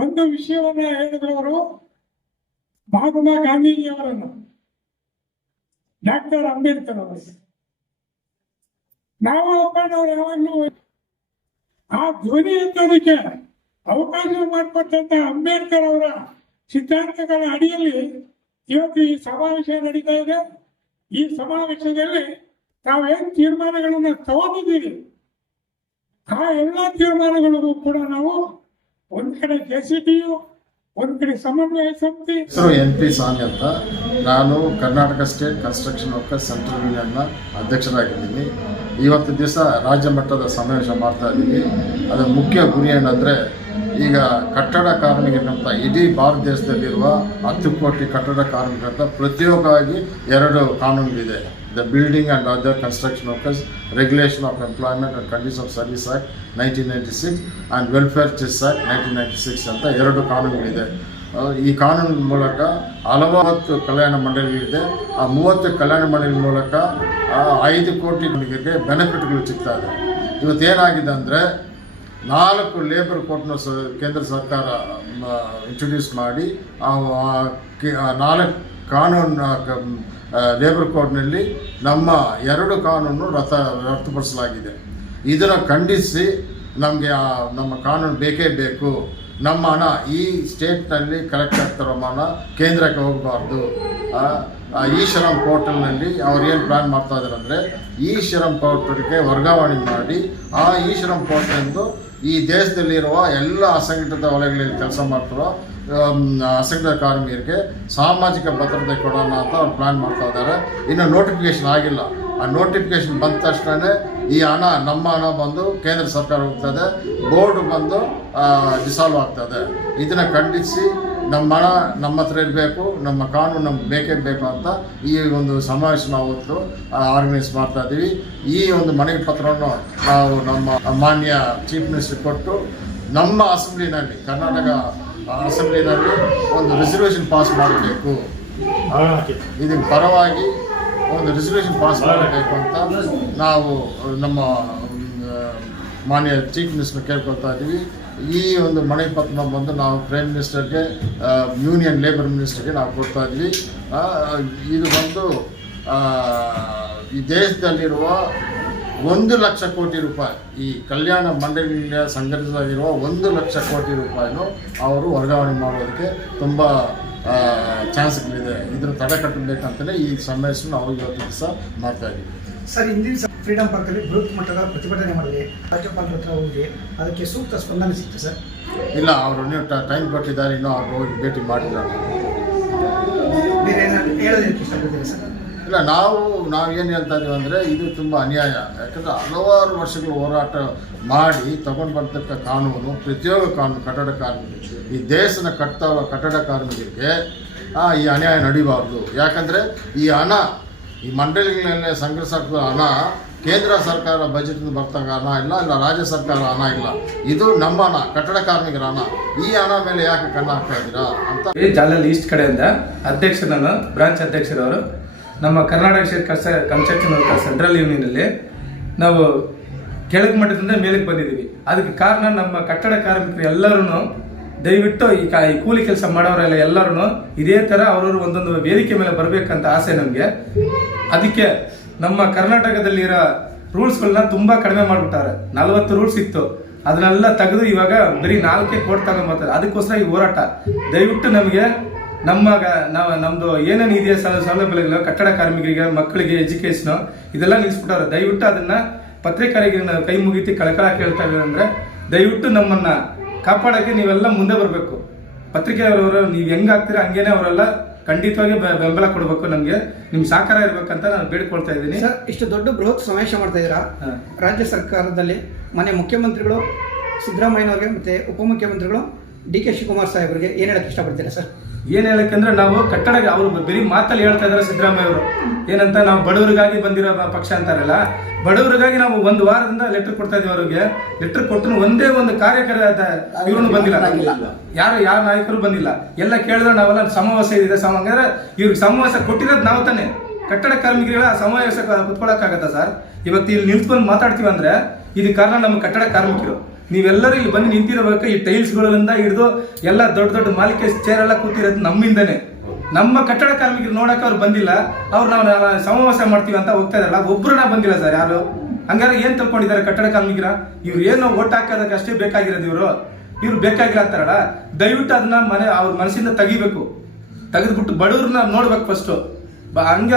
ಒಂದು ವಿಷಯವನ್ನ ಹೇಳಿದವರು ಮಹಾತ್ಮ ಗಾಂಧೀಜಿಯವರನ್ನು, ಡಾಕ್ಟರ್ ಅಂಬೇಡ್ಕರ್ ಅವರಿಗೆ. ನಾವು ಒಬ್ಬನವ್ರು ಯಾವಾಗಲೂ ಆ ಧ್ವನಿ ಎತ್ತೋದಕ್ಕೆ ಅವಕಾಶ ಮಾಡಿಕೊಟ್ಟಂತ ಅಂಬೇಡ್ಕರ್ ಅವರ ಸಿದ್ಧಾಂತಗಳ ಅಡಿಯಲ್ಲಿ ಇವತ್ತು ಈ ಸಮಾವೇಶ ನಡೀತಾ ಇದೆ. ಈ ಸಮಾವೇಶದಲ್ಲಿ ತಾವೇನು ತೀರ್ಮಾನಗಳನ್ನು ತಗೊಂಡಿದ್ದೀವಿ, ಆ ಎಲ್ಲ ತೀರ್ಮಾನಗಳಿಗೂ ಕೂಡ ನಾವು ಒಂದ್ ಕಡೆ JCTU, ಒಂದ್ ಕಡೆ ಸಮನ್ವಯ ಸಮಿತಿ. ಹೆಸರು NP ಸ್ವಾಮಿ ಅಂತ. ನಾನು Karnataka state construction workers central ಯೂನಿಯನ್ನ ಅಧ್ಯಕ್ಷರಾಗಿದ್ದೀನಿ. ಇವತ್ತು ದಿವಸ ರಾಜ್ಯ ಮಟ್ಟದ ಸಮಾವೇಶ ಮಾಡ್ತಾ ಇದ್ದೀವಿ. ಅದರ ಮುಖ್ಯ ಗುರಿ ಏನಂದರೆ, ಈಗ ಕಟ್ಟಡ ಕಾರ್ಮಿಕರಂತ ಇಡೀ ಭಾರತ ದೇಶದಲ್ಲಿರುವ 10 ಕೋಟಿ ಕಟ್ಟಡ ಕಾರ್ಮಿಕರಂತ ಪ್ರತ್ಯೇಕವಾಗಿ 2 ಕಾನೂನುಗಳಿದೆ. The building and other construction workers regulation of employment and condition of service act 1996 and welfare cess act 1996 ಅಂತ 2 ಕಾನೂನುಗಳಿದೆ. ಈ ಕಾನೂನಿನ ಮೂಲಕ ಹಲವಾರು ಕಲ್ಯಾಣ ಮಂಡಳಿಗಳಿದೆ. ಆ 30 ಕಲ್ಯಾಣ ಮಂಡಳಿ ಮೂಲಕ 5 ಕೋಟಿ ಜನರಿಗೆ ಬೆನಿಫಿಟ್ಗಳು ಸಿಗ್ತಾ ಇದೆ. ಇವತ್ತೇನಾಗಿದೆ ಅಂದರೆ, 4 ಲೇಬರ್ ಕೋರ್ಟ್ನ ಕೇಂದ್ರ ಸರ್ಕಾರ ಇಂಟ್ರೊಡ್ಯೂಸ್ ಮಾಡಿ 4 ಕಾನೂನು ಲೇಬರ್ ಕೋರ್ಟ್ನಲ್ಲಿ ನಮ್ಮ 2 ಕಾನೂನು ರದ್ದುಪಡಿಸಲಾಗಿದೆ. ಇದನ್ನು ಖಂಡಿಸಿ ನಮಗೆ ನಮ್ಮ ಕಾನೂನು ಬೇಕೇ ಬೇಕು. ನಮ್ಮ ಹಣ ಈ ಸ್ಟೇಟ್ನಲ್ಲಿ ಕಲೆಕ್ಟ್ ಆಗ್ತಿರೋ ಹಣ ಕೇಂದ್ರಕ್ಕೆ ಹೋಗಬಾರ್ದು. ಈ ಶ್ರಮ್ ಪೋರ್ಟಲ್ನಲ್ಲಿ ಅವ್ರು ಏನು ಪ್ಲ್ಯಾನ್ ಮಾಡ್ತಾ ಇದ್ದಾರೆ ಅಂದರೆ, ಈ ಶ್ರಮ್ ಪೋರ್ಟಲ್ಗೆ ವರ್ಗಾವಣೆ ಮಾಡಿ ಆ ಈ ಶ್ರಮ್ ಪೋರ್ಟಲ್ದು ಈ ದೇಶದಲ್ಲಿರುವ ಎಲ್ಲ ಅಸಂಘಟಿತ ವಲಯಗಳಲ್ಲಿ ಕೆಲಸ ಮಾಡ್ತಿರೋ ಅಸಂಘಟಿತ ಕಾರ್ಮಿಕರಿಗೆ ಸಾಮಾಜಿಕ ಭದ್ರತೆ ಕೊಡೋಣ ಅಂತ ಅವ್ರು ಪ್ಲ್ಯಾನ್ ಮಾಡ್ತಾ ಇದ್ದಾರೆ. ಇನ್ನು ನೋಟಿಫಿಕೇಶನ್ ಆಗಿಲ್ಲ. ಆ ನೋಟಿಫಿಕೇಶನ್ ಬಂದ ತಕ್ಷಣ ಈ ಹಣ, ನಮ್ಮ ಹಣ ಬಂದು ಕೇಂದ್ರ ಸರ್ಕಾರ ಹೋಗ್ತದೆ, ಬೋರ್ಡ್ ಬಂದು ಡಿಸಾಲ್ವ್ ಆಗ್ತದೆ. ಇದನ್ನು ಖಂಡಿಸಿ ನಮ್ಮ ಹಣ ನಮ್ಮ ಹತ್ರ ಇರಬೇಕು, ನಮ್ಮ ಕಾನೂನು ನಮ್ಗೆ ಬೇಕೇ ಬೇಕು ಅಂತ ಈ ಒಂದು ಸಮಾವೇಶ ನಾವು ಆರ್ಗನೈಸ್ ಮಾಡ್ತಾ ಇದ್ದೀವಿ. ಈ ಒಂದು ಮನವಿ ಪತ್ರವನ್ನು ನಾವು ನಮ್ಮ ಮಾನ್ಯ ಚೀಫ್ ಮಿನಿಸ್ಟರ್ ಕೊಟ್ಟು ನಮ್ಮ ಅಸೆಂಬ್ಲಿನಲ್ಲಿ, ಕರ್ನಾಟಕ ಅಸೆಂಬ್ಲಿನಲ್ಲಿ ಒಂದು ರೆಸಲ್ಯೂಷನ್ ಪಾಸ್ ಮಾಡಬೇಕು. ಇದರ ಪರವಾಗಿ ಒಂದು ರೆಸಲ್ಯೂಷನ್ ಪಾಸ್ ಮಾಡಬೇಕು ಅಂತ ನಾವು ನಮ್ಮ ಮಾನ್ಯ ಚೀಫ್ ಮಿನಿಸ್ಟರ್ ಕೇಳ್ಕೊಳ್ತಾ ಇದ್ದೀವಿ. ಈ ಒಂದು ಮನವಿ ಪತ್ರ ಬಂದು ನಾವು ಪ್ರೈಮ್ ಮಿನಿಸ್ಟರ್ಗೆ, ಯೂನಿಯನ್ ಲೇಬರ್ ಮಿನಿಸ್ಟರ್ಗೆ ನಾವು ಕೊಡ್ತಾ ಇದ್ವಿ. ಇದು ಬಂದು ಈ ದೇಶದಲ್ಲಿರುವ 1 ಲಕ್ಷ ಕೋಟಿ ರೂಪಾಯಿ, ಈ ಕಲ್ಯಾಣ ಮಂಡಳಿಯ ಸಂಘಟಿಸಲಾಗಿರುವ 1 ಲಕ್ಷ ಕೋಟಿ ರೂಪಾಯಿನೂ ಅವರು ವರ್ಗಾವಣೆ ಮಾಡೋದಕ್ಕೆ ತುಂಬ ಚಾನ್ಸ್ಗಳಿದೆ. ಇದನ್ನು ತಡೆಗಟ್ಟಬೇಕಂತಲೇ ಈ ಸಮಾವೇಶ ನಾವು ಇವತ್ತು ದಿವಸ ಮಾಡ್ತಾ ಇದ್ದೀವಿ. ಸರ್, ಇಂದಿನ ಫ್ರೀಡಂ ಪಾರ್ಕಲ್ಲಿ ಬೃಹತ್ ಮಟ್ಟದ ಪ್ರತಿಭಟನೆ ಮಾಡಿದೆ. ರಾಜ್ಯಪಾಲರ ಹತ್ರ ಹೋಗಿ ಅದಕ್ಕೆ ಸೂಕ್ತ ಸ್ಪಂದನೆ ಸಿಕ್ತು ಸರ್? ಇಲ್ಲ, ಅವರು ನೀವು ಟೈಮ್ ಕೊಟ್ಟಿದ್ದಾರೆ, ಇನ್ನೂ ಅವ್ರು ಹೋಗಿ ಭೇಟಿ ಮಾಡಿಲ್ಲ. ಬೇರೆ ಏನಾದರೂ ಹೇಳೋದಕ್ಕೆ ಇಷ್ಟಪಡ್ತೀರಾ ಸರ್? ಇಲ್ಲ, ನಾವು ಏನು ಹೇಳ್ತಾ ಇದ್ದೀವಿ ಅಂದರೆ, ಇದು ತುಂಬ ಅನ್ಯಾಯ. ಯಾಕಂದರೆ ಹಲವಾರು ವರ್ಷಗಳು ಹೋರಾಟ ಮಾಡಿ ತಗೊಂಡು ಬರ್ತಕ್ಕ ಕಾನೂನು, ಪ್ರತಿಯೊಬ್ಬ ಕಾನೂನು ಕಟ್ಟಡ ಕಾರ್ಮಿಕರಿಗೆ, ಈ ದೇಶನ ಕಟ್ಟಡ ಕಾರ್ಮಿಕರಿಗೆ ಈ ಅನ್ಯಾಯ ನಡೀಬಾರ್ದು. ಯಾಕಂದರೆ ಈ ಹಣ, ಈ ಮಂಡಳಿಗಳನ್ನೇ ಸಂಗ್ರಹಿಸೋ ಹಣ ಕೇಂದ್ರ ಸರ್ಕಾರ ಬಜೆಟ್ನಿಂದ ಬರ್ತಕ್ಕ ಹಣ ಇಲ್ಲ ರಾಜ್ಯ ಸರ್ಕಾರ ಹಣ ಇಲ್ಲ. ಇದು ನಮ್ಮ ಹಣ, ಕಟ್ಟಡ ಕಾರ್ಮಿಕರ ಹಣ. ಈ ಹಣ ಮೇಲೆ ಯಾಕೆ ಕಣ್ಣು ಹಾಕ್ತಾ ಇದ್ದೀರಾ ಅಂತ. ಜಾಲಲ್ಲಿ ಈಸ್ಟ್ ಕಡೆಯಿಂದ ಅಧ್ಯಕ್ಷ, ನಾನು ಬ್ರಾಂಚ್ ಅಧ್ಯಕ್ಷರವರು, ನಮ್ಮ Karnataka state construction workers central ಯೂನಿಯನಲ್ಲಿ ನಾವು ಕೆಳಗೆ ಮಟ್ಟದಿಂದ ಮೇಲಕ್ಕೆ ಬಂದಿದ್ದೀವಿ. ಅದಕ್ಕೆ ಕಾರಣ ನಮ್ಮ ಕಟ್ಟಡ ಕಾರ್ಮಿಕರು ಎಲ್ಲರೂ ದಯವಿಟ್ಟು ಈ ಕೂಲಿ ಕೆಲಸ ಮಾಡೋರೆಲ್ಲ ಎಲ್ಲರೂ ಇದೇ ಥರ ಅವ್ರವ್ರು ಒಂದೊಂದು ವೇದಿಕೆ ಮೇಲೆ ಬರಬೇಕಂತ ಆಸೆ ನಮಗೆ. ಅದಕ್ಕೆ ನಮ್ಮ ಕರ್ನಾಟಕದಲ್ಲಿರೋ ರೂಲ್ಸ್ಗಳನ್ನ ತುಂಬ ಕಡಿಮೆ ಮಾಡಿಬಿಟ್ಟಾರೆ. 40 ರೂಲ್ಸ್ ಇತ್ತು, ಅದನ್ನೆಲ್ಲ ತೆಗೆದು ಇವಾಗ ಬರೀ 4 ಕೋರ್ಟ್ ತಗೊಂಡ್ಬರ್ತಾರೆ. ಅದಕ್ಕೋಸ್ಕರ ಈ ಹೋರಾಟ. ದಯವಿಟ್ಟು ನಮಗೆ ನಮ್ಮದು ಏನೇನು ಇದೆಯಾ ಸೌಲಭ್ಯಗಳು ಕಟ್ಟಡ ಕಾರ್ಮಿಕರಿಗೆ, ಮಕ್ಕಳಿಗೆ ಎಜುಕೇಷನು ಇದೆಲ್ಲ ನಿಲ್ಲಿಸ್ಬಿಟ್ಟಾರೆ. ದಯವಿಟ್ಟು ಅದನ್ನು ಪತ್ರಿಕರಿಗೆ ಕೈ ಮುಗಿತಿ ಕಳಕಳ ಕೇಳ್ತಾ ಇದ್ದಾರೆ ಅಂದರೆ, ದಯವಿಟ್ಟು ನಮ್ಮನ್ನು ಕಾಪಾಡೋಕ್ಕೆ ನೀವೆಲ್ಲ ಮುಂದೆ ಬರಬೇಕು. ಪತ್ರಿಕೆಯವರವರು ನೀವು ಹೆಂಗಾಗ್ತೀರಾ ಹಂಗೇನೆ ಅವರೆಲ್ಲ ಖಂಡಿತವಾಗಿ ಬೆಂಬಲ ಕೊಡಬೇಕು. ನಮಗೆ ನಿಮ್ಮ ಸಹಕಾರ ಇರಬೇಕಂತ ನಾನು ಬೇಡಿಕೊಳ್ತಾ ಇದ್ದೀನಿ. ಸರ್, ಇಷ್ಟು ದೊಡ್ಡ ಬೃಹತ್ ಸಮಾವೇಶ ಮಾಡ್ತಾ ಇದ್ದೀರಾ. ರಾಜ್ಯ ಸರ್ಕಾರದಲ್ಲಿ ಮನೆ ಮುಖ್ಯಮಂತ್ರಿಗಳು ಸಿದ್ದರಾಮಯ್ಯನವ್ರಿಗೆ ಮತ್ತು ಉಪಮುಖ್ಯಮಂತ್ರಿಗಳು DK ಶಿವಕುಮಾರ್ ಸಾಹೇಬರಿಗೆ ಏನು ಹೇಳಕ್ಕೆ ಇಷ್ಟಪಡ್ತೀರಾ ಸರ್? ಏನು ಹೇಳಕ್ಕಂದ್ರೆ, ನಾವು ಕಟ್ಟಡ ಅವರು ಬರೀ ಮಾತಲ್ಲಿ ಹೇಳ್ತಾ ಇದ್ದಾರೆ ಸಿದ್ದರಾಮಯ್ಯ ಅವರು. ಏನಂತ, ನಾವು ಬಡವರಿಗಾಗಿ ಬಂದಿರೋ ಪಕ್ಷ ಅಂತಾರಲ್ಲ, ಬಡವರಿಗಾಗಿ ನಾವು 1 ವಾರದಿಂದ ಲೆಟರ್ ಕೊಡ್ತಾ ಇದೀವಿ. ಅವರಿಗೆ ಲೆಟರ್ ಕೊಟ್ಟರು ಒಂದೇ ಒಂದು ಕಾರ್ಯಕರ್ತ ಇವ್ರನ್ನು ಬಂದಿಲ್ಲ, ಯಾರ ನಾಯಕರು ಬಂದಿಲ್ಲ. ಎಲ್ಲ ಕೇಳಿದ್ರೆ ನಾವೆಲ್ಲ ಸಮಾವೇಶ ಇದೆ, ಹಂಗಾದ್ರೆ ಇವ್ರಿಗೆ ಸಮಾವೇಶ ಕೊಟ್ಟಿರೋದು ನಾವು ತಾನೆ. ಕಟ್ಟಡ ಕಾರ್ಮಿಕರಿಗೆಲ್ಲ ಸಮಾವೇಶ ಕುತ್ಕೊಳ್ಳೋಕ್ಕಾಗತ್ತಾ ಸರ್? ಇವತ್ತು ಇಲ್ಲಿ ನಿಲ್ತ್ಕೊಂಡು ಮಾತಾಡ್ತೀವಿ ಅಂದ್ರೆ ಇದಕ್ಕೆ ಕಾರಣ ನಮ್ಮ ಕಟ್ಟಡ ಕಾರ್ಮಿಕರು. ನೀವೆಲ್ಲರೂ ಇಲ್ಲಿ ಬಂದು ನಿಂತಿರಬೇಕು. ಈ ಟೈಲ್ಸ್ಗಳಿಂದ ಹಿಡಿದು ಎಲ್ಲ ದೊಡ್ಡ ದೊಡ್ಡ ಮಾಲಿಕೆ ಚೇರ್ ಎಲ್ಲ ಕೂತಿರೋದು ನಮ್ಮಿಂದನೇ. ನಮ್ಮ ಕಟ್ಟಡ ಕಾರ್ಮಿಕರು ನೋಡಕ್ಕೆ ಅವ್ರು ಬಂದಿಲ್ಲ. ಅವ್ರು ನಾವು ಸಮಾವೇಶ ಮಾಡ್ತೀವಿ ಅಂತ ಹೋಗ್ತಾ ಇದಾರಲ್ಲ, ಒಬ್ರನ್ನ ಬಂದಿಲ್ಲ ಸರ್ ಯಾರು. ಹಂಗಾರೆ ಏನ್ ತಿಳ್ಕೊಂಡಿದ್ದಾರೆ ಕಟ್ಟಡ ಕಾರ್ಮಿಕರ? ಇವ್ರು ಏನು ಓಟ್ ಹಾಕೋದಕ್ಕೆ ಅಷ್ಟೇ ಬೇಕಾಗಿರೋದು. ಇವ್ರು ಬೇಕಾಗಿಲ್ಲ ಅಂತಾರಲ್ಲ, ದಯವಿಟ್ಟು ಅದನ್ನ ಅವ್ರ ಮನಸ್ಸಿಂದ ತೆಗಿಬೇಕು. ತೆಗೆದ್ಬಿಟ್ಟು ಬಡವ್ರನ್ನ ನೋಡ್ಬೇಕು ಫಸ್ಟ್. ಹಂಗ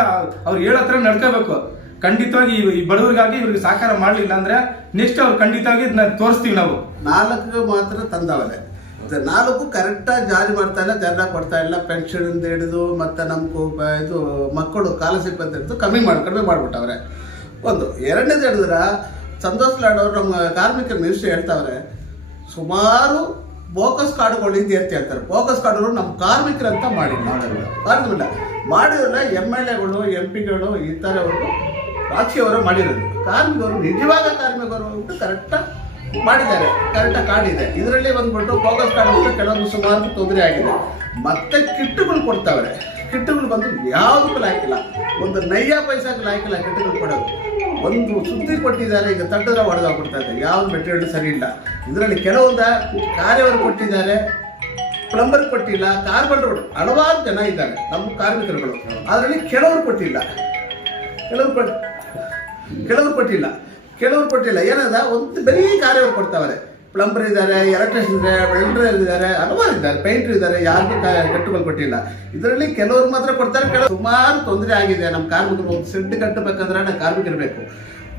ಅವ್ರು ಹೇಳತ್ರ ನಡ್ಕೋಬೇಕು. ಖಂಡಿತವಾಗಿ ಈ ಬಡವರಿಗಾಗಿ ಇವ್ರಿಗೆ ಸಹಕಾರ ಮಾಡಲಿಲ್ಲ ಅಂದ್ರೆ ನೆಕ್ಸ್ಟ್ ಅವ್ರು ಖಂಡಿತವಾಗಿ ಇದನ್ನ ತೋರಿಸ್ತೀವಿ ನಾವು. 4 ಮಾತ್ರ ತಂದವರೆ, 4 ಕರೆಕ್ಟಾಗಿ ಜಾರಿ ಮಾಡ್ತಾ ಇಲ್ಲ, ಜನ ಕೊಡ್ತಾ ಇಲ್ಲ. ಪೆನ್ಷನ್ ಹಿಡಿದು ಮತ್ತೆ ನಮ್ಗೆ ಇದು ಮಕ್ಕಳು ಸ್ಕಾಲರ್ಶಿಪ್ ಅಂತ ಹಿಡಿದು ಕಡಿಮೆ ಮಾಡಿಬಿಟ್ಟವ್ರೆ. ಒಂದು ಎರಡನೇದು ಹೇಳಿದ್ರೆ ಸಂತೋಷ್ ಲಾಡ್ ಅವರು ನಮ್ಮ ಕಾರ್ಮಿಕರ ಮಿನಿಸ್ಟ್ರಿ ಹೇಳ್ತಾವ್ರೆ, ಸುಮಾರು ಬೋಕಸ್ ಕಾರ್ಡ್ಗಳು ಇದೆ ಅಂತ ಹೇಳ್ತಾರೆ. ಬೋಕಸ್ ಕಾರ್ಡ್ಗಳು ನಮ್ಮ ಕಾರ್ಮಿಕರಂತ ಮಾಡಿಲ್ಲ. ಮಾಡಿದ್ರೆ MLAಗಳು MP ಗಳು ಈ ಥರವರು ರಾಜಕೀಯವರು ಮಾಡಿರೋದು. ಕಾರ್ಮಿಕರು ನಿಜವಾದ ಕಾರ್ಮಿಕರು ಅಂತ ಕರೆಕ್ಟಾಗಿ ಮಾಡಿದ್ದಾರೆ, ಕರೆಕ್ಟಾಗಿ ಕಾರ್ಡ್ ಇದೆ. ಇದರಲ್ಲಿ ಬಂದ್ಬಿಟ್ಟು ಬೋಕಸ್ ಕಾರ್ಡ್ ಕೆಲವೊಂದು ಸುಮಾರು ತೊಂದರೆ ಆಗಿದೆ. ಮತ್ತೆ ಕಿಟ್ಟುಗಳು ಕೊಡ್ತಾವ್ರೆ. ಕಿಟ್ಟುಗಳು ಬಂದು ಯಾವುದಕ್ಕೂ ಲಾಯ್ಕಿಲ್ಲ, ಒಂದು ನೈಯಾ ಪೈಸಾಕ್ಕೆ ಲಾಯ್ಕಿಲ್ಲ ಕಿಟ್ಟುಗಳು ಕೊಡೋದು. ಒಂದು ಸುದ್ದಿ ಕೊಟ್ಟಿದ್ದಾರೆ, ಈಗ ತಟ್ಟದ ಹೊಡೆದಾಗ್ಬಿಡ್ತಾ ಇದೆ, ಯಾವ್ದು ಮೆಟೀರಿಯಲ್ ಸರಿ ಇಲ್ಲ. ಇದರಲ್ಲಿ ಕೆಲವೊಂದು ಕಾರ್ಯವರು ಕೊಟ್ಟಿದ್ದಾರೆ, ಪ್ಲಂಬರ್ ಕೊಟ್ಟಿಲ್ಲ, ಕಾರ್ಪೆಂಟರ್ಗಳು ಹಲವಾರು ಜನ ಇದ್ದಾರೆ ನಮ್ಮ ಕಾರ್ಮಿಕರುಗಳು. ಅದರಲ್ಲಿ ಕೆಲವರು ಕೊಟ್ಟಿಲ್ಲ. ಏನದ ಒಂದು ಬರೀ ಕಾರ್ಯವರು ಕೊಡ್ತಾವ್ರೆ. ಪ್ಲಂಬರ್ ಇದ್ದಾರೆ, ಎಲೆಕ್ಟ್ರಿಷಿಯನ್ ಇದ್ದಾರೆ, ವೆಲ್ಡರ್ ಇದ್ದಾರೆ, ಹಲವಾರು ಇದ್ದಾರೆ, ಪೇಂಟರ್ ಇದ್ದಾರೆ, ಯಾರಿಗೂ ಕಟ್ಟುಗಳು ಕೊಟ್ಟಿಲ್ಲ. ಇದರಲ್ಲಿ ಕೆಲವರು ಮಾತ್ರ ಕೊಡ್ತಾರೆ. ಸುಮಾರು ತೊಂದರೆ ಆಗಿದೆ ನಮ್ಮ ಕಾರ್ಮಿಕರು. ಒಂದು ಸೆಡ್ ಕಟ್ಟಬೇಕಂದ್ರೆ ನಾವು ಕಾರ್ಮಿಕರಿರಬೇಕು.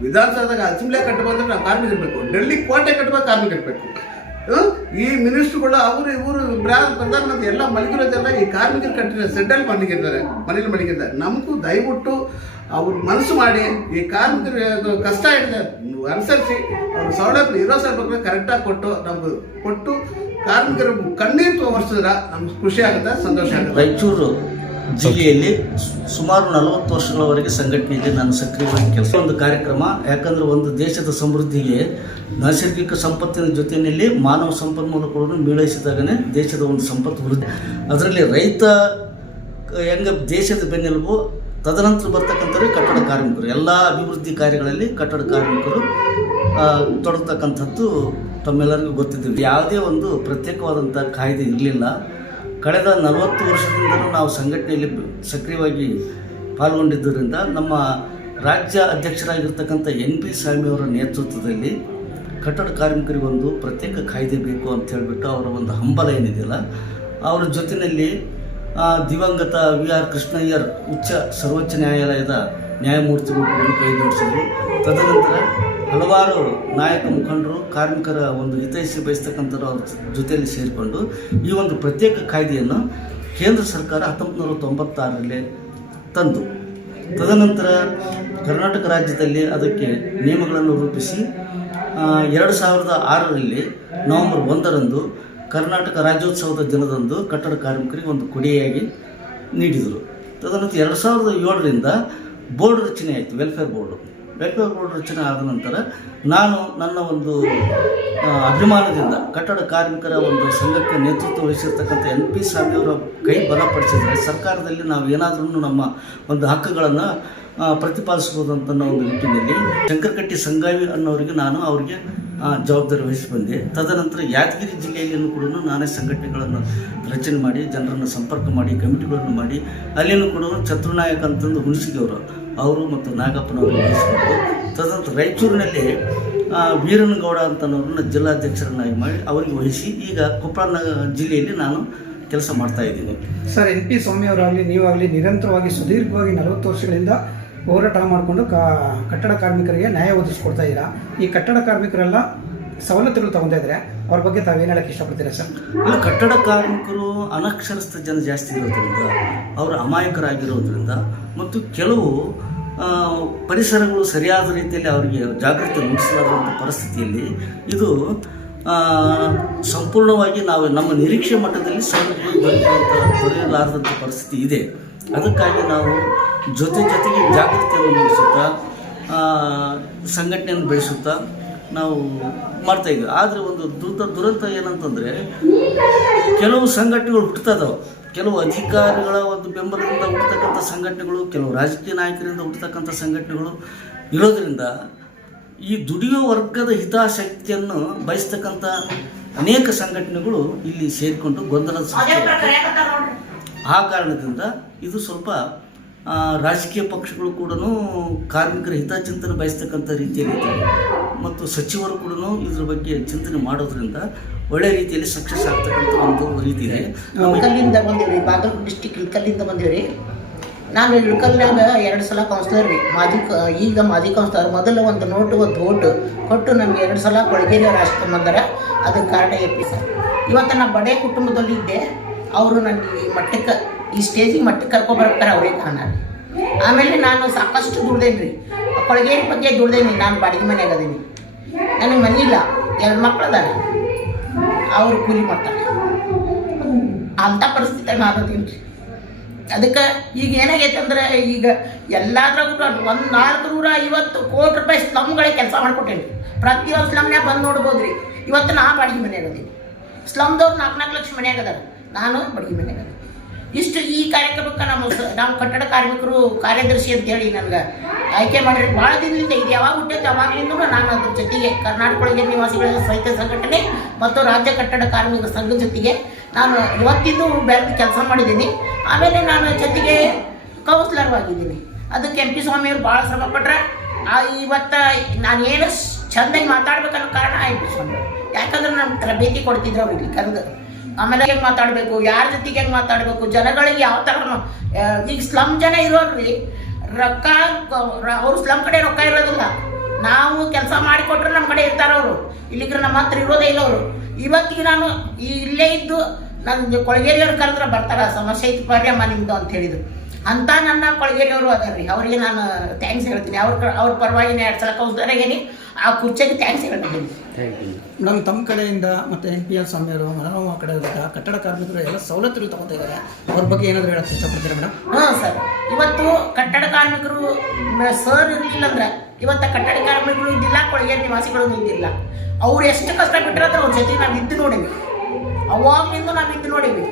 ವಿಧಾನಸೌಧದಾಗ ಅಸೆಂಬ್ಲಿ ಕಟ್ಟಬೇಕಂದ್ರೆ ನಾವು ಕಾರ್ಮಿಕರಿರಬೇಕು. ಡೆಲ್ಲಿ ಕೋಟೆ ಕಟ್ಟಬೇಕು ಕಾರ್ಮಿಕರಿರಬೇಕು. ಈ ಮಿನಿಸ್ಟ್ರುಗಳು ಅವರು ಇವರು ಪ್ರಧಾನಮಂತ್ರಿ ಎಲ್ಲ ಮಲಗಿರೋದೆಲ್ಲ ಈ ಕಾರ್ಮಿಕರು ಕಟ್ಟಿರೋ ಸೆಡ್ಡಲ್ಲಿ ಮಲಗಿದ್ದಾರೆ. ನಮಗೂ ದಯವಿಟ್ಟು ಅವ್ರು ಮನಸ್ಸು ಮಾಡಿ ಈ ಕಾರ್ಮಿಕರು ಕಷ್ಟ ಹಿಡಿದ ಅನುಸರಿಸಿ ಅವ್ರ ಸೌಲಭ್ಯ ಇರೋ ಸೌಲಭ್ಯ ಕರೆಕ್ಟಾಗಿ ಕೊಟ್ಟು ಕಾರ್ಮಿಕರು ಕಣ್ಣೀರು ತೋರಿಸಿದ್ರೆ ನಮ್ಗೆ ಖುಷಿ ಆಗುತ್ತೆ, ಸಂತೋಷ ಆಗುತ್ತೆ. ರಾಯಚೂರು ಜಿಲ್ಲೆಯಲ್ಲಿ ಸುಮಾರು 40 ವರ್ಷಗಳವರೆಗೆ ಸಂಘಟನೆಯಲ್ಲಿ ನಾನು ಸಕ್ರಿಯವಾಗಿ ಕೆಲಸ ಒಂದು ಕಾರ್ಯಕ್ರಮ. ಯಾಕಂದರೆ ಒಂದು ದೇಶದ ಸಮೃದ್ಧಿಗೆ ನೈಸರ್ಗಿಕ ಸಂಪತ್ತಿನ ಜೊತೆಯಲ್ಲಿ ಮಾನವ ಸಂಪನ್ಮೂಲಗಳನ್ನು ಮೇಳೈಸಿದಾಗನೇ ದೇಶದ ಒಂದು ಸಂಪತ್ತು ವೃದ್ಧಿ. ಅದರಲ್ಲಿ ರೈತ ಹೆಂಗೆ ದೇಶದ ಬೆನ್ನೆಲುಬು, ತದನಂತರ ಬರ್ತಕ್ಕಂಥವ್ರು ಕಟ್ಟಡ ಕಾರ್ಮಿಕರು. ಎಲ್ಲ ಅಭಿವೃದ್ಧಿ ಕಾರ್ಯಗಳಲ್ಲಿ ಕಟ್ಟಡ ಕಾರ್ಮಿಕರು ತೊಡಗ್ತಕ್ಕಂಥದ್ದು ತಮ್ಮೆಲ್ಲರಿಗೂ ಗೊತ್ತಿದ್ದೀವಿ. ಯಾವುದೇ ಒಂದು ಪ್ರತ್ಯೇಕವಾದಂಥ ಕಾಯ್ದೆ ಇರಲಿಲ್ಲ. ಕಳೆದ 40 ವರ್ಷದಿಂದಲೂ ನಾವು ಸಂಘಟನೆಯಲ್ಲಿ ಸಕ್ರಿಯವಾಗಿ ಪಾಲ್ಗೊಂಡಿದ್ದರಿಂದ ನಮ್ಮ ರಾಜ್ಯ ಅಧ್ಯಕ್ಷರಾಗಿರ್ತಕ್ಕಂಥ NP ಸ್ವಾಮಿಯವರ ನೇತೃತ್ವದಲ್ಲಿ ಕಟ್ಟಡ ಕಾರ್ಮಿಕರಿಗೊಂದು ಪ್ರತ್ಯೇಕ ಕಾಯ್ದೆ ಬೇಕು ಅಂತ ಹೇಳಿಬಿಟ್ಟು ಅವರ ಒಂದು ಹಂಬಲ ಏನಿದೆಯಲ್ಲ, ಅವರ ಜೊತೆಯಲ್ಲಿ ದಿವಂಗತ VR ಕೃಷ್ಣಯ್ಯರ್ ಸರ್ವೋಚ್ಚ ನ್ಯಾಯಾಲಯದ ನ್ಯಾಯಮೂರ್ತಿಗಳು ಕೈ ಜೋಡಿಸಿದರು. ತದನಂತರ ಹಲವಾರು ನಾಯಕ ಮುಖಂಡರು ಕಾರ್ಮಿಕರ ಒಂದು ಹಿತೈಷಿ ಬಯಸ್ತಕ್ಕಂಥವ್ರು ಅವ್ರ ಜೊತೆಯಲ್ಲಿ ಸೇರಿಕೊಂಡು ಈ ಒಂದು ಪ್ರತ್ಯೇಕ ಕಾಯ್ದೆಯನ್ನು ಕೇಂದ್ರ ಸರ್ಕಾರ 1996ರಲ್ಲಿ ತಂದು, ತದನಂತರ ಕರ್ನಾಟಕ ರಾಜ್ಯದಲ್ಲಿ ಅದಕ್ಕೆ ನಿಯಮಗಳನ್ನು ರೂಪಿಸಿ 2006ರಲ್ಲಿ ನವೆಂಬರ್ 1ರಂದು ಕರ್ನಾಟಕ ರಾಜ್ಯೋತ್ಸವದ ದಿನದಂದು ಕಟ್ಟಡ ಕಾರ್ಮಿಕರಿಗೆ ಒಂದು ಕೊಡುಗೆಯಾಗಿ ನೀಡಿದರು. ತದನಂತರ 2007ರಿಂದ ಬೋರ್ಡ್ ರಚನೆ ಆಯಿತು, ವೆಲ್ಫೇರ್ ಬೋರ್ಡ್ ರಚನೆ ಆದ ನಂತರ ನಾನು ನನ್ನ ಒಂದು ಅಭಿಮಾನದಿಂದ ಕಟ್ಟಡ ಕಾರ್ಮಿಕರ ಒಂದು ಸಂಘಕ್ಕೆ ನೇತೃತ್ವ ವಹಿಸಿರ್ತಕ್ಕಂಥ NP ಸ್ವಾಮಿಯವರ ಕೈ ಬಲಪಡಿಸಿದರೆ ಸರ್ಕಾರದಲ್ಲಿ ನಾವು ಏನಾದರೂ ನಮ್ಮ ಒಂದು ಹಕ್ಕುಗಳನ್ನು ಪ್ರತಿಪಾದಿಸ್ಬೋದು ಅಂತ ಒಂದು ನಿಟ್ಟಿನಲ್ಲಿ ಶಂಕರಕಟ್ಟಿ ಸಂಗಾವಿ ಅನ್ನೋರಿಗೆ ನಾನು ಅವರಿಗೆ ಜವಾಬ್ದಾರಿ ವಹಿಸಿ ಬಂದೆ. ತದನಂತರ ಯಾದಗಿರಿ ಜಿಲ್ಲೆಯಲ್ಲಿಯೂ ಕೂಡ ನಾನೇ ಸಂಘಟನೆಗಳನ್ನು ರಚನೆ ಮಾಡಿ ಜನರನ್ನು ಸಂಪರ್ಕ ಮಾಡಿ ಕಮಿಟಿಗಳನ್ನು ಮಾಡಿ ಅಲ್ಲಿಯೂ ಕೂಡ ಛತ್ರನಾಯಕ ಅಂತಂದು ಹುಣಸಿಗೆಯವರು ಅವರು ಮತ್ತು ನಾಗಪ್ಪನವರು ವಹಿಸಿಕೊಂಡು, ತದನಂತರ ರಾಯಚೂರಿನಲ್ಲಿ ವೀರನಗೌಡ ಅಂತನವ್ರನ್ನ ಜಿಲ್ಲಾಧ್ಯಕ್ಷರನ್ನಾಗಿ ಮಾಡಿ ಅವರಿಗೆ ವಹಿಸಿ ಈಗ ಕೊಪ್ಪಳ ಜಿಲ್ಲೆಯಲ್ಲಿ ನಾನು ಕೆಲಸ ಮಾಡ್ತಾ ಇದ್ದೀನಿ. ಸರ್, NP ಸ್ವಾಮಿಯವರಾಗಲಿ ನೀವಾಗಲಿ ನಿರಂತರವಾಗಿ ಸುದೀರ್ಘವಾಗಿ 40 ವರ್ಷಗಳಿಂದ ಹೋರಾಟ ಮಾಡಿಕೊಂಡು ಕಟ್ಟಡ ಕಾರ್ಮಿಕರಿಗೆ ನ್ಯಾಯ ಒದಗಿಸ್ಕೊಡ್ತಾ ಇದ್ದೀರಾ. ಈ ಕಟ್ಟಡ ಕಾರ್ಮಿಕರೆಲ್ಲ ಸವಲತ್ತುಗಳು ತಗೊತಾ ಇದ್ದಾರೆ, ಅವ್ರ ಬಗ್ಗೆ ತಾವೇನು ಹೇಳಕ್ಕೆ ಇಷ್ಟಪಡ್ತೀರಾ ಸರ್? ಇಲ್ಲ, ಕಟ್ಟಡ ಕಾರ್ಮಿಕರು ಅನಕ್ಷರಸ್ಥ ಜನ ಜಾಸ್ತಿ ಇರೋದ್ರಿಂದ, ಅವರು ಅಮಾಯಕರಾಗಿರೋದ್ರಿಂದ ಮತ್ತು ಕೆಲವು ಪರಿಸರಗಳು ಸರಿಯಾದ ರೀತಿಯಲ್ಲಿ ಅವರಿಗೆ ಜಾಗೃತಿ ಮೂಡಿಸಲಾದಂಥ ಪರಿಸ್ಥಿತಿಯಲ್ಲಿ ಇದು ಸಂಪೂರ್ಣವಾಗಿ ನಾವು ನಮ್ಮ ನಿರೀಕ್ಷೆ ಮಟ್ಟದಲ್ಲಿ ಸೌಲಭ್ಯಗಳು ದೊರೆಯಲಾರದಂಥ ಪರಿಸ್ಥಿತಿ ಇದೆ. ಅದಕ್ಕಾಗಿ ನಾವು ಜೊತೆಗೆ ಜಾಗೃತಿಯನ್ನು ಮೂಡಿಸುತ್ತಾ ಸಂಘಟನೆಯನ್ನು ಬೆಳೆಸುತ್ತಾ ನಾವು ಮಾಡ್ತಾಯಿದ್ವಿ. ಆದರೆ ಒಂದು ದುರಂತ ಏನಂತಂದರೆ ಕೆಲವು ಸಂಘಟನೆಗಳು ಹುಟ್ಟುತ್ತಾ ಇದಾವೆ. ಕೆಲವು ಅಧಿಕಾರಿಗಳ ಒಂದು ಬೆಂಬಲದಿಂದ ಹುಟ್ಟತಕ್ಕಂಥ ಸಂಘಟನೆಗಳು, ಕೆಲವು ರಾಜಕೀಯ ನಾಯಕರಿಂದ ಹುಟ್ಟತಕ್ಕಂಥ ಸಂಘಟನೆಗಳು ಇರೋದರಿಂದ ಈ ದುಡಿಯುವ ವರ್ಗದ ಹಿತಾಸಕ್ತಿಯನ್ನು ಬಯಸ್ತಕ್ಕಂಥ ಅನೇಕ ಸಂಘಟನೆಗಳು ಇಲ್ಲಿ ಸೇರಿಕೊಂಡು ಗೊಂದಲದ ಸೃಷ್ಟಿ ಆ ಕಾರಣದಿಂದ ಇದು ಸ್ವಲ್ಪ ರಾಜಕೀಯ ಪಕ್ಷಗಳು ಕೂಡ ಕಾರ್ಮಿಕರ ಹಿತಚಿಂತನೆ ಬಯಸ್ತಕ್ಕಂಥ ರೀತಿಯಲ್ಲಿ ಮತ್ತು ಸಚಿವರು ಕೂಡ ಇದ್ರ ಬಗ್ಗೆ ಚಿಂತನೆ ಮಾಡೋದ್ರಿಂದ ಒಳ್ಳೆ ರೀತಿಯಲ್ಲಿ ಸಕ್ಸಸ್ ಆಗ್ತಕ್ಕಂಥ ಒಂದು ರೀತಿ ಇದೆ. ಇಳಕಲ್ಲಿಂದ ಬಂದೀವ್ರಿ, ಬಾಗಲಕೋಟೆ ಡಿಸ್ಟಿಕ್ ಇಳಕಲ್ಲಿಂದ ಬಂದೀವ್ರಿ. ನಾನು ಇಳಕಲ್ನಾಗ 2 ಸಲ ಕೌನ್ಸಿಲರ್ ರೀ, ಈಗ ಮಾಜಿ ಕೌನ್ಸಿಲರ್. ಮೊದಲು ಒಂದು ಓಟು ಕೊಟ್ಟು ನನಗೆ 2 ಸಲ ಕೊಳಗೇರಿ ರಾಷ್ಟ್ರ ಬಂದಾರ. ಅದಕ್ಕೆ ಕಾರಣ ಎಪಿ ಸರ್. ಇವತ್ತು ನಾನು ಬಡೇ ಕುಟುಂಬದಲ್ಲಿ ಇದ್ದೆ. ಅವರು ನನಗೆ ಈ ಸ್ಟೇಜಿಗೆ ಮಟ್ಟಕ್ಕೆ ಕರ್ಕೊಬರ್ತಾರೆ, ಅವರೇ ಕಾರಣ ರೀ. ಆಮೇಲೆ ನಾನು ಸಾಕಷ್ಟು ದುಡ್ದೇನಿ ರೀ, ಕೊಳಗೇರಿ ಬಗ್ಗೆ ದುಡ್ದೇನಿ. ನಾನು ಬಾಡಿಗೆ ಮನೆಯಾಗ ಅದೀನಿ, ನನಗೆ ಮನೆ ಇಲ್ಲ, 2 ಮಕ್ಳು ಅದಾರೆ, ಅವರು ಕೂಲಿ ಮಾಡ್ತಾರೆ. ಅಂಥ ಪರಿಸ್ಥಿತಿ ನಾನು ಅದೀನಿ ರೀ. ಅದಕ್ಕೆ ಈಗ ಏನಾಗೈತೆ ಅಂದರೆ ಈಗ ಎಲ್ಲಾದ್ರಾಗೂ 450 ಕೋಟಿ ರೂಪಾಯಿ ಸ್ಲಮ್ಗಳಿಗೆ ಕೆಲಸ ಮಾಡಿಕೊಟ್ಟೇನಿ ರೀ. ಪ್ರತಿಯೊಂದು ಸ್ಲಮ್ನಾಗ ಬಂದು ನೋಡ್ಬೋದು ರೀ. ಇವತ್ತು ನಾ ಬಾಡಿಗೆ ಮನೆಯಾಗ ಅದೀನಿ. ಸ್ಲಮ್ದವ್ರು 4 ಲಕ್ಷ ಮನೆಯಾಗ ಅದಾರ, ನಾನು ಬಾಡಿಗೆ ಮನೆಯಾಗ ಅದೀನಿ. ಇಷ್ಟು ಈ ಕಾರ್ಯಕ್ರಮಕ್ಕೆ ನಮ್ಮ ಕಟ್ಟಡ ಕಾರ್ಮಿಕರು ಕಾರ್ಯದರ್ಶಿ ಅಂತ ಹೇಳಿ ನನಗೆ ಆಯ್ಕೆ ಮಾಡಿರಿ. ಭಾಳ ದಿನದಿಂದ ಇದು ಯಾವಾಗ ಹುಟ್ಟೈತೆ ಅವಾಗಲಿಂದ ನಾನು ಅದ್ರ ಜೊತೆಗೆ ಕರ್ನಾಟಕ ಕೊಳಗೇರಿ ನಿವಾಸಿಗಳ ಸಾಹಿತ್ಯ ಸಂಘಟನೆ ಮತ್ತು ರಾಜ್ಯ ಕಟ್ಟಡ ಕಾರ್ಮಿಕ ಸಂಘದ ಜೊತೆಗೆ ನಾನು ಇವತ್ತಿದ್ದು ಬೆಳೆದು ಕೆಲಸ ಮಾಡಿದ್ದೀನಿ. ಆಮೇಲೆ ನಾನು ಜೊತೆಗೆ ಕೌನ್ಸಿಲರ್ ಆಗಿದ್ದೀನಿ. ಅದಕ್ಕೆ MP ಸ್ವಾಮಿಯವರು ಭಾಳ ಶ್ರಮ ಪಟ್ರೆ. ಇವತ್ತು ನಾನು ಏನು ಚೆಂದಾಗಿ ಮಾತಾಡ್ಬೇಕನ್ನೋ ಕಾರಣ MP ಸ್ವಾಮಿ. ಯಾಕಂದ್ರೆ ನಮ್ಗೆ ತರಬೇತಿ ಕೊಡ್ತಿದ್ರು ಅವ್ರಿಗೆ ಕರೆದು. ಆಮೇಲೆ ಹೆಂಗೆ ಮಾತಾಡಬೇಕು, ಯಾರ ಜೊತೆಗೆ ಹೆಂಗೆ ಮಾತಾಡಬೇಕು, ಜನಗಳಿಗೆ ಯಾವ ಥರ. ಈಗ ಸ್ಲಮ್ ಜನ ಇರೋರ್ರಿ ರೊಕ್ಕ, ಅವ್ರು ಸ್ಲಮ್ ಕಡೆ ರೊಕ್ಕ ಇರೋದಿಲ್ಲ. ನಾವು ಕೆಲಸ ಮಾಡಿಕೊಟ್ರೆ ನಮ್ಮ ಕಡೆ ಇರ್ತಾರೆ ಅವರು. ಇಲ್ಲಿಗ್ರೆ ನಮ್ಮ ಹತ್ರ ಇರೋದೇ ಇಲ್ಲ ಅವರು. ಇವತ್ತಿಗೆ ನಾನು ಇಲ್ಲೇ ಇದ್ದು ನನ್ನ ಕೊಳಗೇರಿಯವ್ರು ಕರೆದ್ರೆ ಬರ್ತಾರೆ, ಸಮಸ್ಯೆ ಇತ್ತು ಬರ್ಯಮ್ಮ ನಿಮ್ಮದು ಅಂತ ಹೇಳಿದ್ರು. ಅಂತ ನನ್ನ ಕೊಳಗೇರಿಯವರು ಅದಾರ್ರಿ, ಅವರಿಗೆ ನಾನು ಥ್ಯಾಂಕ್ಸ್ ಹೇಳ್ತೀನಿ. ಅವ್ರ ಪರವಾಗಿ 2 ಸಲ ಕೌನ್ಸಿಲರ್ ಆಗೇನಿ. ಆ ಕುರ್ಚಿಗೆ ಥ್ಯಾಂಕ್ಸ್ ಹೇಳ್ತೀನಿ. ಮೇಡಮ್, ತಮ್ಮ ಕಡೆಯಿಂದ ಮತ್ತು NPL ಸ್ವಾಮಿಯವರು ಮನೋರಮ ಕಡೆಯಿಂದ ಕಟ್ಟಡ ಕಾರ್ಮಿಕರು ಎಲ್ಲ ಸವಲತ್ತುಗಳು ತಗೊತಾ ಇದ್ದಾರೆ. ಅವ್ರ ಬಗ್ಗೆ ಏನಾದರೂ ಹೇಳಕ್ಕೆ ಇಷ್ಟಪಡ್ತೀರಾ ಮೇಡಮ್? ಹಾಂ ಸರ್, ಇವತ್ತು ಕಟ್ಟಡ ಕಾರ್ಮಿಕರು ಸರ್ ಇರಲಿಲ್ಲ ಅಂದ್ರೆ ಇವತ್ತು ಕಟ್ಟಡ ಕಾರ್ಮಿಕರು ಇದ್ದಿಲ್ಲ, ಕೊಳಗೇರಿ ನಿವಾಸಿಗಳು ಇದ್ದಿಲ್ಲ. ಅವ್ರು ಎಷ್ಟು ಕಷ್ಟ ಬಿಟ್ಟಿರೋದ್ರೆ ಅವ್ರ ಜೊತೆಗೆ ನಾವು ಇದ್ದು ನೋಡಿವಿ. ಅವಾಗಲಿಂದ ನಾವು ಇದ್ದು ನೋಡಿವಿ.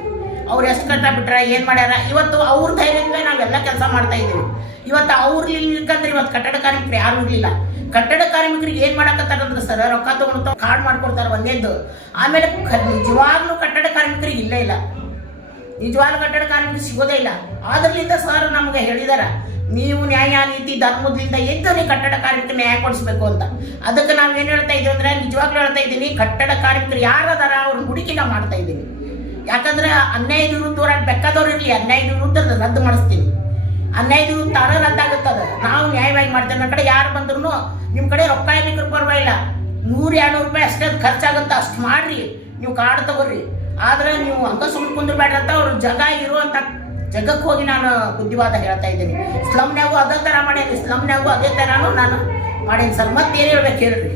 ಅವ್ರು ಎಷ್ಟು ಕಷ್ಟ ಬಿಟ್ರೆ ಏನು ಮಾಡ್ಯಾರ. ಇವತ್ತು ಅವ್ರ ಧೈರ್ಯದಿಂದ ನಾವೆಲ್ಲ ಕೆಲಸ ಮಾಡ್ತಾ ಇದ್ದೀವಿ. ಇವತ್ತು ಅವ್ರು ಇರ್ಲಿಕ್ಕಂದ್ರೆ ಇವತ್ತು ಕಟ್ಟಡ ಕಾರ್ಮಿಕರು ಯಾರು ಇರಲಿಲ್ಲ. ಕಟ್ಟಡ ಕಾರ್ಮಿಕರಿಗೆ ಏನು ಮಾಡಕತ್ತಾರಂದ್ರೆ ಸರ್, ರೊಕ್ಕ ತೊಗೊಂಡು ಕಾರ್ಡ್ ಮಾಡ್ಕೊಡ್ತಾರೆ ಒಂದೇದ್ದು. ಆಮೇಲೆ ನಿಜವಾಗ್ಲೂ ಕಟ್ಟಡ ಕಾರ್ಮಿಕರಿಗೆ ಇಲ್ಲೇ ಇಲ್ಲ, ನಿಜವಾಗ್ಲೂ ಕಟ್ಟಡ ಕಾರ್ಮಿಕರಿಗೆ ಸಿಗೋದೇ ಇಲ್ಲ. ಅದರಿಂದ ಸರ್ ನಮ್ಗೆ ಹೇಳಿದಾರ, ನೀವು ನ್ಯಾಯ ನೀತಿ ಧರ್ಮದಿಂದ ಎದ್ದು ನೀವು ಕಟ್ಟಡ ಕಾರ್ಮಿಕರು ನ್ಯಾಯ ಕೊಡಿಸ್ಬೇಕು ಅಂತ. ಅದಕ್ಕೆ ನಾವು ಏನು ಹೇಳ್ತಾ ಇದ್ದೀವಿ ಅಂದರೆ, ನಿಜವಾಗ್ಲೂ ಹೇಳ್ತಾ ಇದ್ದೀನಿ, ಕಟ್ಟಡ ಕಾರ್ಮಿಕರು ಯಾರದಾರ ಅವ್ರ ಹುಡುಕಿ ನಾವು ಮಾಡ್ತಾ ಇದ್ದೀನಿ. ಯಾಕಂದ್ರೆ ಅನ್ಯಾಯದ ವಿರುದ್ಧ ಹೋರಾಟ ಬೇಕಾದವ್ರು ಇರಲಿ, ಅನ್ಯಾಯದ ವಿರುದ್ಧ ರದ್ದು ಮಾಡಿಸ್ತೀನಿ. ಅನ್ಯಾಯದ ವಿರುದ್ಧ ತಾರ ರದ್ದಾಗುತ್ತದೆ. ನಾವು ನ್ಯಾಯವಾಗಿ ಮಾಡ್ತೇವೆ. ನನ್ನ ಕಡೆ ಯಾರು ಬಂದ್ರು ನಿಮ್ಮ ಕಡೆ ರೊಕ್ಕ ಏನಿದ್ರು ಪರವಾಗಿಲ್ಲ, 100-200 ರೂಪಾಯಿ ಅಷ್ಟೇ ಖರ್ಚಾಗುತ್ತೆ, ಅಷ್ಟು ಮಾಡ್ರಿ, ನೀವು ಕಾರ್ಡ್ ತಗೋರಿ. ಆದ್ರೆ ನೀವು ಹಂಗ ಸುಮ್ಮನೆ ಕುಂದ್ರಬೇಡ್ರಿ ಅಂತ ಅವ್ರ ಇರುವಂಥ ಜಗಕ್ಕೆ ಹೋಗಿ ನಾನು ಬುದ್ಧಿವಾದ ಹೇಳ್ತಾ ಇದ್ದೀನಿ. ಸ್ಲಮ್ನಾಗೂ ಅದೇ ಥರ ಮಾಡೇನಿ, ಸ್ಲಮ್ನಾಗೂ ಅದೇ ಥರನೂ ನಾನು ಮಾಡೇನಿ ಸರ್. ಮತ್ತೇನು ಹೇಳ್ಬೇಕು ಹೇಳ್ರಿ.